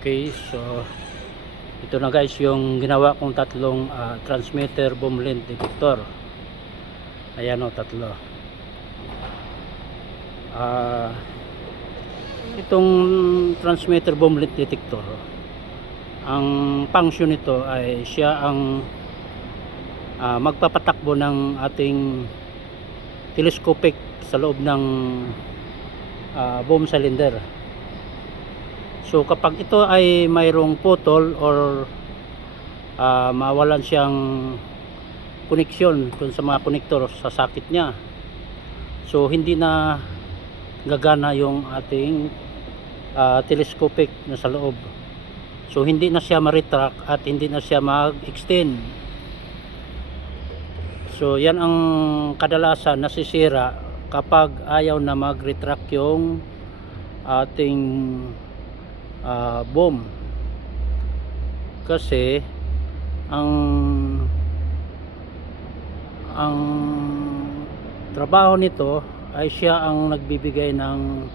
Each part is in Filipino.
Okay, so ito na guys yung ginawa kong tatlong transmitter boom length detector. Ayan o, tatlo. Itong transmitter boom length detector, ang function nito ay siya ang magpapatakbo ng ating telescopic sa loob ng boom cylinder. So kapag ito ay mayroong putol or mawalan siyang koneksyon dun sa mga konektor sa socket niya, so hindi na gagana yung ating telescopic na sa loob. So hindi na siya ma-retract at hindi na siya mag-extend. So yan ang kadalasan nasisira kapag ayaw na mag-retract yung ating boom, kasi ang trabaho nito ay siya ang nagbibigay ng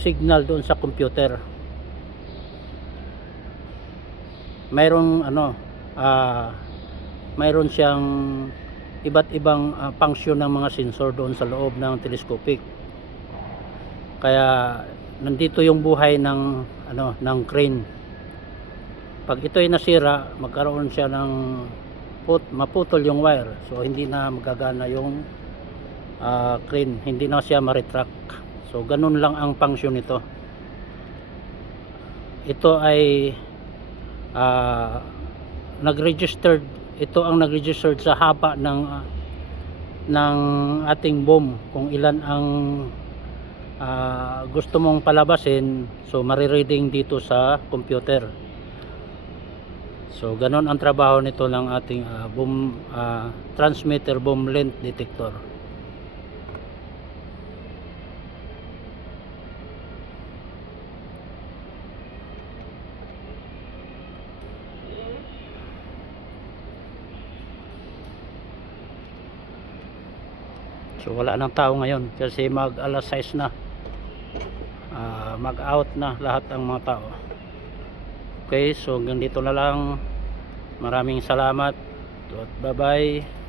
signal doon sa computer. Mayroon mayroon siyang iba't ibang function ng mga sensor doon sa loob ng telescopic. Kaya nandito yung buhay ng ng crane. Pag ito ay nasira, magkaroon siya ng maputol yung wire, so hindi na magagana yung crane, hindi na siya ma-retract. So ganun lang ang function nito. Ito ay nag-registered, ito ang nag-registered sa haba ng ating boom, kung ilan ang gusto mong palabasin. So marireading dito sa computer. So ganon ang trabaho nito ng ating boom transmitter boom length detector. So wala nang tao ngayon kasi mag alas 6 na, mag out na lahat ng mga tao. Okay, so hanggang dito na lang. Maraming salamat at bye bye.